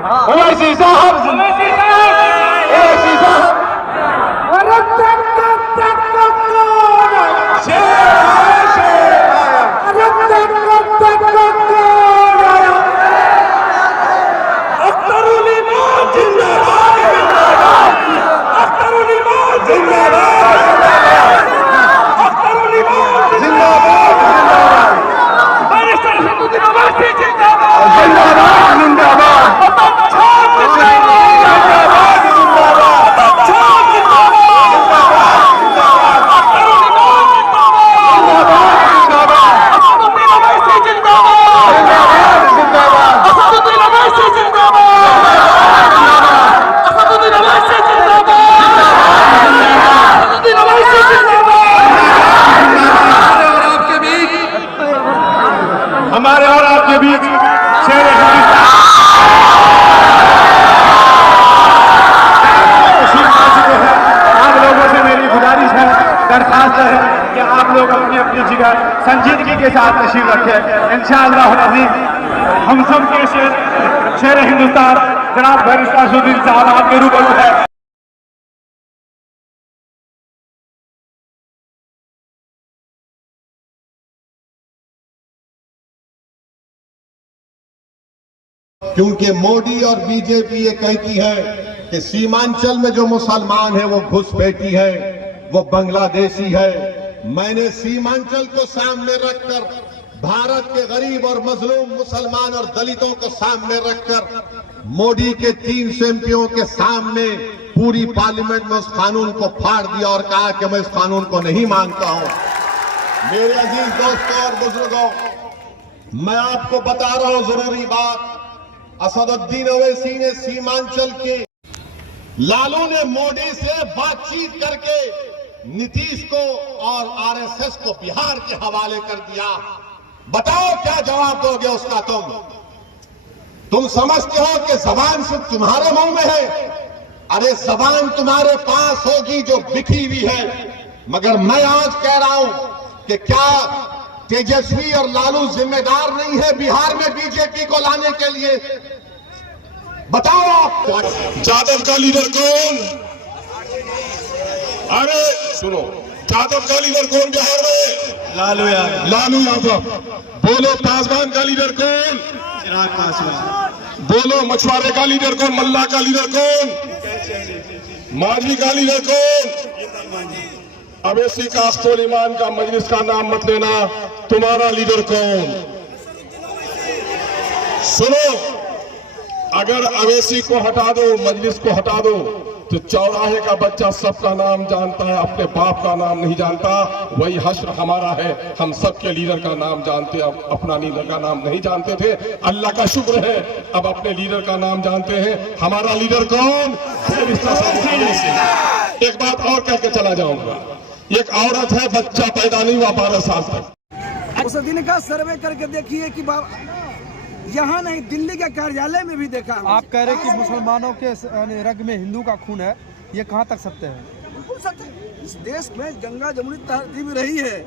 ओवैसी साहब, ओवैसी साहब, हमारे और आपके बीच शेर आप लोगों से मेरी गुजारिश है, दरखास्त है कि आप लोग अपनी अपनी जगह संजीदगी के साथ तशरीफ रखें। इंशाअल्लाह हम सब के शेर हिंदुस्तान जनाब बैरिस्टर असदुद्दीन साहब आपके रूबरू है। क्योंकि मोदी और बीजेपी ये कहती है कि सीमांचल में जो मुसलमान है वो घुसपैठी है, वो बांग्लादेशी है। मैंने सीमांचल को सामने रखकर, भारत के गरीब और मजलूम मुसलमान और दलितों को सामने रखकर मोदी के 300 एमपीओं के सामने पूरी पार्लियामेंट में उस कानून को फाड़ दिया और कहा कि मैं इस कानून को नहीं मानता हूं। मेरे अजीज दोस्तों और बुजुर्गों, मैं आपको बता रहा हूं जरूरी बात। असदुद्दीन ओवैसी ने सीमांचल के लालू ने मोदी से बातचीत करके नीतीश को और आरएसएस को बिहार के हवाले कर दिया। बताओ क्या जवाब दोगे उसका? तुम समझते हो कि जबान सिर्फ तुम्हारे मुंह में है? अरे जबान तुम्हारे पास होगी जो बिखरी हुई है। मगर मैं आज कह रहा हूं कि क्या तेजस्वी और लालू जिम्मेदार नहीं है बिहार में बीजेपी को लाने के लिए? बताओ आप। जादव का लीडर कौन? अरे सुनो, जादव का लीडर कौन बिहार में? लालू यादव। लालू यादव। बोलो पासवान का लीडर कौन? चिराग पासवान। बोलो मछुआरे का लीडर कौन? मल्ला का लीडर कौन? मांझी का लीडर कौन? अवैसी का अख्तुल ईमान का मजलिस का नाम मत लेना। तुम्हारा लीडर कौन? सुनो, अगर अवैसी को हटा दो, मजलिस को हटा दो, तो चौराहे का बच्चा सबका नाम जानता है, अपने बाप का नाम नहीं जानता। वही हश्र हमारा है, हम सबके लीडर का नाम जानते हैं, अपना लीडर का नाम नहीं जानते थे। अल्लाह का शुक्र है अब अपने लीडर का नाम जानते हैं। हमारा लीडर कौन? एक बात और कह के चला जाऊंगा। एक औरत है, बच्चा पैदा नहीं हुआ 12 साल तक। उस दिन का सर्वे करके देखिए कि यहाँ नहीं, दिल्ली के कार्यालय में भी देखा। आप कह रहे कि मुसलमानों के रग में हिंदू का खून है, ये कहाँ तक सत्य है? बिल्कुल सत्य। इस देश में गंगा जमुनी तहजीब रही है।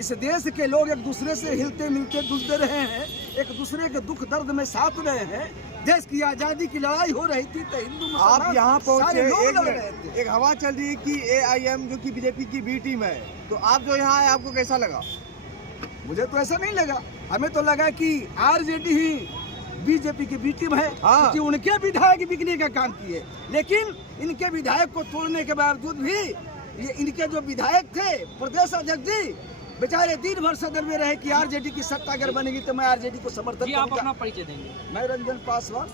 इस देश के लोग एक दूसरे से हिलते मिलते जुलते रहे हैं, एक दूसरे के दुख दर्द में साथ रहे हैं। देश की आजादी की लड़ाई हो रही थी तो हिंदू मुसलमान आप यहाँ पहुंचे, एक हवा चल रही है कि AIM जो कि बीजेपी की बी टीम है, तो आप जो यहाँ आए आपको कैसा लगा? मुझे तो ऐसा नहीं लगा। हमें तो लगा कि RJD ही बीजेपी की बी टीम है, क्योंकि उनके विधायक बिकने का काम किए। लेकिन इनके विधायक को तोड़ने के बावजूद भी ये इनके जो विधायक थे, प्रदेश अध्यक्ष जी, बेचारे दिन भर सदन में रहे कि RJD की सत्ता अगर बनेगी तो मैं RJD को समर्थन करूंगा। आप अपना परिचय देंगे? मैं रंजन पासवान।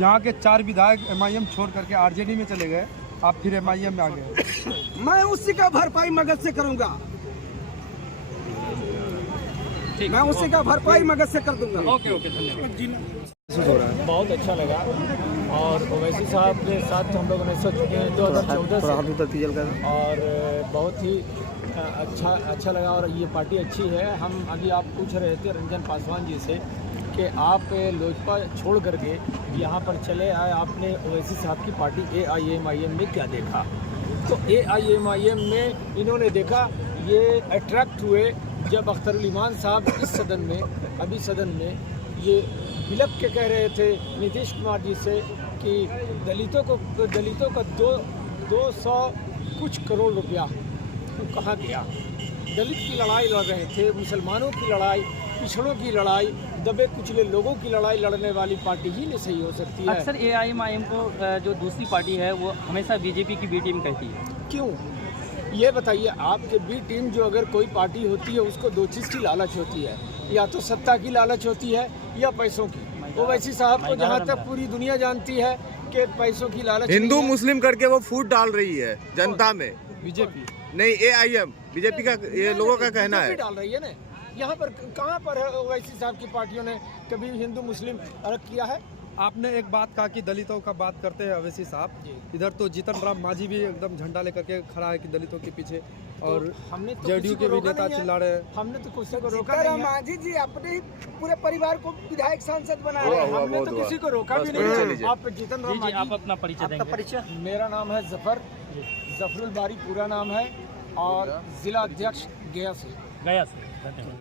यहाँ के 4 विधायक MIM छोड़ करके RJD में चले गए, आप फिर MIM में आ गए। मैं उसी का भरपाई मगध से करूंगा। मैं उसी का भरपाई मगध से कर दूंगा। ओके धन्यवाद। बहुत अच्छा लगा। और ओवैसी साहब के साथ हम लोग मिल चुके हैं 2014 से, और बहुत ही अच्छा लगा। और ये पार्टी अच्छी है। हम अभी आप पूछ रहे थे रंजन पासवान जी से कि आप लोजपा छोड़ करके यहाँ पर चले आए, आपने ओवैसी साहब की पार्टी AIMIM में क्या देखा? तो AIMIM में इन्होंने देखा, ये अट्रैक्ट हुए जब अख्तरुल ईमान साहब इस सदन में ये बिलक के कह रहे थे नीतीश कुमार जी से कि दलितों का 200 कुछ करोड़ रुपया वो कहाँ गया। दलित की लड़ाई लड़ रहे थे, मुसलमानों की लड़ाई, पिछड़ों की लड़ाई, दबे कुचले लोगों की लड़ाई लड़ने वाली पार्टी ही नहीं सही हो सकती है। अक्सर AIM को जो दूसरी पार्टी है वो हमेशा बीजेपी की बी टीम कहती है, क्यों ये बताइए। आपके बी टीम जो अगर कोई पार्टी होती है उसको दो चीज़ की लालच होती है, या तो सत्ता की लालच होती है या पैसों की। ओवैसी साहब को जहाँ तक पूरी दुनिया जानती है कि पैसों की लालच हिंदू मुस्लिम करके वो फूट डाल रही है जनता में। बीजेपी नहीं, AIM बीजेपी का ये लोगों का कहना है। डाल रही है ना। यहाँ पर कहाँ पर है ओवैसी साहब की पार्टियों ने कभी हिंदू मुस्लिम अलग किया है? आपने एक बात कहा कि दलितों का बात करते हैं अवैसी साहब, इधर तो जीतन राम मांझी भी एकदम झंडा लेकर के खड़ा है कि दलितों के पीछे, और हमने तो JDU के भी नेता चिल्ला रहे हैं। हमने तो किसी को रोका नहीं है। मांझी जी अपने ही पूरे परिवार को विधायक सांसद बनाया। हमने तो किसी को रोका भी नहीं है। आप जीतन राम जी आप अपना परिचय देंगे। मेरा नाम है जफरुल बारी पूरा नाम है, और जिला अध्यक्ष गया से। धन्यवाद।